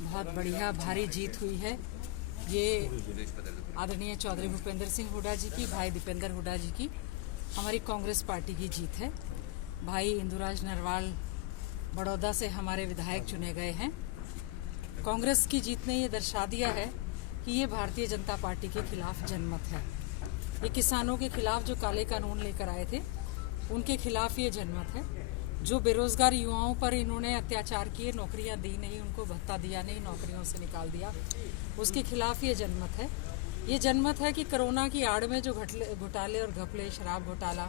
बहुत बढ़िया भारी जीत हुई है। ये आदरणीय चौधरी भूपेंद्र सिंह हुड्डा जी की, भाई दीपेंद्र हुड्डा जी की, हमारी कांग्रेस पार्टी की जीत है। भाई इंदुराज नरवाल बड़ौदा से हमारे विधायक चुने गए हैं। कांग्रेस की जीत ने ये दर्शा दिया है कि ये भारतीय जनता पार्टी के खिलाफ जनमत है। ये किसानों के खिलाफ जो काले कानून लेकर आए थे उनके खिलाफ ये जनमत है। जो बेरोजगार युवाओं पर इन्होंने अत्याचार किए, नौकरियां दी नहीं, उनको भत्ता दिया नहीं, नौकरियों से निकाल दिया, उसके खिलाफ ये जनमत है। ये जनमत है कि कोरोना की आड़ में जो घोटाले और घपले, शराब घोटाला,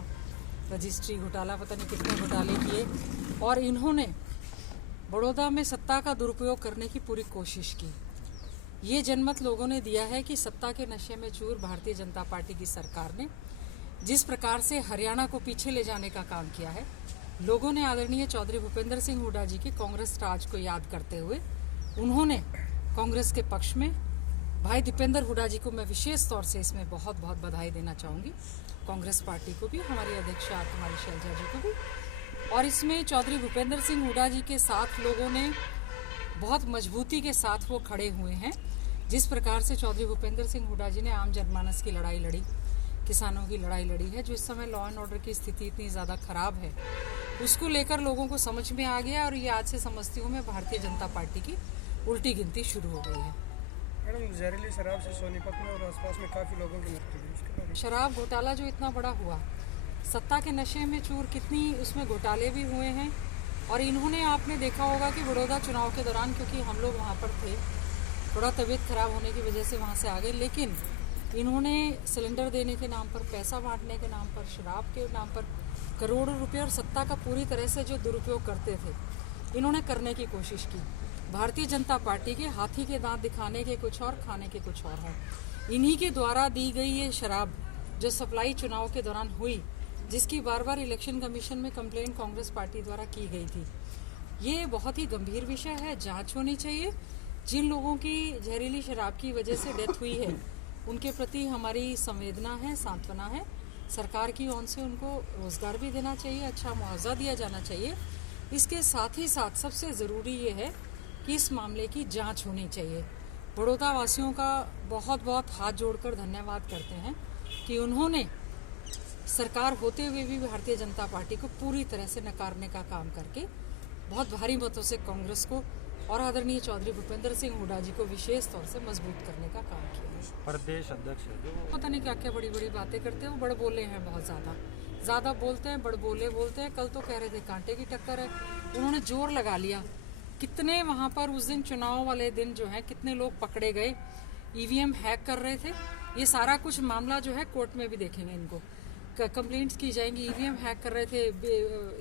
रजिस्ट्री घोटाला, पता नहीं कितने घोटाले किए और इन्होंने बड़ौदा में सत्ता का दुरुपयोग करने की पूरी कोशिश की। ये जनमत लोगों ने दिया है कि सत्ता के नशे में चूर भारतीय जनता पार्टी की सरकार ने जिस प्रकार से हरियाणा को पीछे ले जाने का काम किया है, लोगों ने आदरणीय चौधरी भूपेंद्र सिंह हुड्डा जी के कांग्रेस राज को याद करते हुए उन्होंने कांग्रेस के पक्ष में भाई दीपेंद्र हुड्डा जी को मैं विशेष तौर से इसमें बहुत बहुत बधाई देना चाहूँगी। कांग्रेस पार्टी को भी, हमारी अध्यक्षा कुमारी शैलजा जी को भी। और इसमें चौधरी भूपेंद्र सिंह हुड्डा जी के साथ लोगों ने बहुत मजबूती के साथ वो खड़े हुए हैं। जिस प्रकार से चौधरी भूपेंद्र सिंह हुड्डा जी ने आम जनमानस की लड़ाई लड़ी, किसानों की लड़ाई लड़ी है, जो इस समय लॉ एंड ऑर्डर की स्थिति इतनी ज़्यादा खराब है, उसको लेकर लोगों को समझ में आ गया और ये आज से समझती हूँ मैं भारतीय जनता पार्टी की उल्टी गिनती शुरू हो गई है। मैडम, जहरीली शराब से सोनीपत में और आसपास में काफ़ी लोगों की मृत्यु हुई। शराब घोटाला जो इतना बड़ा हुआ, सत्ता के नशे में चूर कितनी उसमें घोटाले भी हुए हैं। और इन्होंने, आपने देखा होगा कि बड़ौदा चुनाव के दौरान, क्योंकि हम लोग वहाँ पर थे, थोड़ा तबीयत खराब होने की वजह से वहाँ से आ गए, लेकिन इन्होंने सिलेंडर देने के नाम पर, पैसा बांटने के नाम पर, शराब के नाम पर करोड़ों रुपए और सत्ता का पूरी तरह से जो दुरुपयोग करते थे, इन्होंने करने की कोशिश की। भारतीय जनता पार्टी के हाथी के दांत दिखाने के कुछ और, खाने के कुछ और हैं। इन्हीं के द्वारा दी गई ये शराब जो सप्लाई चुनाव के दौरान हुई, जिसकी बार बार इलेक्शन कमीशन में कंप्लेंट कांग्रेस पार्टी द्वारा की गई थी, ये बहुत ही गंभीर विषय है, जांच होनी चाहिए। जिन लोगों की जहरीली शराब की वजह से डेथ हुई है उनके प्रति हमारी संवेदना है, सांत्वना है। सरकार की ओर से उनको रोजगार भी देना चाहिए, अच्छा मुआवजा दिया जाना चाहिए। इसके साथ ही साथ सबसे ज़रूरी ये है कि इस मामले की जांच होनी चाहिए। बड़ौदा वासियों का बहुत बहुत हाथ जोड़कर धन्यवाद करते हैं कि उन्होंने सरकार होते हुए भी भारतीय जनता पार्टी को पूरी तरह से नकारने का काम करके बहुत भारी मतों से कांग्रेस को और आदरणीय चौधरी भूपेंद्र सिंह हुड्डा जी को विशेष तौर से मजबूत करने का काम किया। प्रदेश अध्यक्ष है जो पता नहीं क्या क्या बड़ी बड़ी बातें करते हैं, वो बड़ बोले हैं, बहुत ज़्यादा बोलते हैं, बड़ बोले बोलते हैं। कल तो कह रहे थे कांटे की टक्कर है, उन्होंने जोर लगा लिया। कितने वहाँ पर उस दिन चुनाव वाले दिन जो है कितने लोग पकड़े गए, ईवीएम हैक कर रहे थे। ये सारा कुछ मामला जो है कोर्ट में भी देखेंगे, इनको कंप्लेंट्स की जाएंगी। ईवीएम हैक कर रहे थे,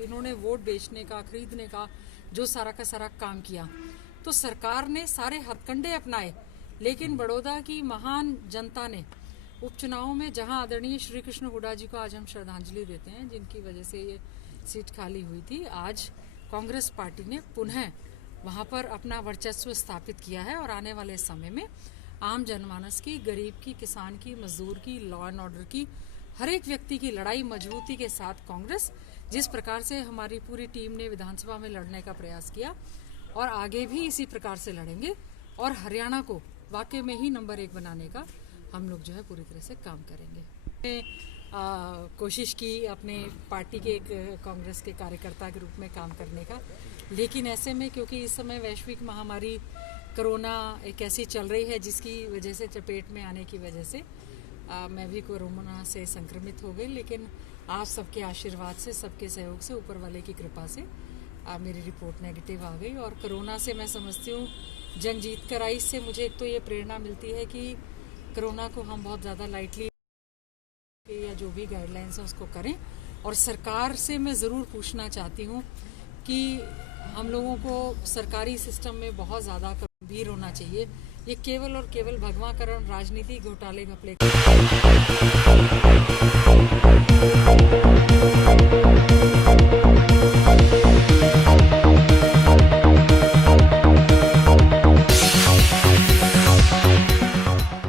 इन्होंने वोट बेचने का, खरीदने का जो सारा का सारा काम किया। तो सरकार ने सारे हथकंडे अपनाए, लेकिन बड़ौदा की महान जनता ने उपचुनाव में, जहां आदरणीय श्री कृष्ण हुड्डा जी को आज हम श्रद्धांजलि देते हैं, जिनकी वजह से ये सीट खाली हुई थी, आज कांग्रेस पार्टी ने पुनः वहां पर अपना वर्चस्व स्थापित किया है। और आने वाले समय में आम जनमानस की, गरीब की, किसान की, मजदूर की, लॉ एंड ऑर्डर की, हर एक व्यक्ति की लड़ाई मजबूती के साथ कांग्रेस, जिस प्रकार से हमारी पूरी टीम ने विधानसभा में लड़ने का प्रयास किया और आगे भी इसी प्रकार से लड़ेंगे और हरियाणा को वाकई में ही नंबर 1 बनाने का हम लोग जो है पूरी तरह से काम करेंगे। कोशिश की अपने पार्टी के एक कांग्रेस के कार्यकर्ता के रूप में काम करने का, लेकिन ऐसे में क्योंकि इस समय वैश्विक महामारी कोरोना एक ऐसी चल रही है जिसकी वजह से, चपेट में आने की वजह से मैं भी कोरोना से संक्रमित हो गई, लेकिन आप सबके आशीर्वाद से, सबके सहयोग से, ऊपर वाले की कृपा से मेरी रिपोर्ट नेगेटिव आ गई। और कोरोना से मैं समझती हूँ जंग जीत कर आई। इससे मुझे एक तो ये प्रेरणा मिलती है कि कोरोना को हम बहुत ज़्यादा लाइटली, या जो भी गाइडलाइंस है उसको करें। और सरकार से मैं ज़रूर पूछना चाहती हूँ कि हम लोगों को सरकारी सिस्टम में बहुत ज़्यादा गंभीर होना चाहिए। ये केवल और केवल भगवाकरण, राजनीति, घोटाले घपले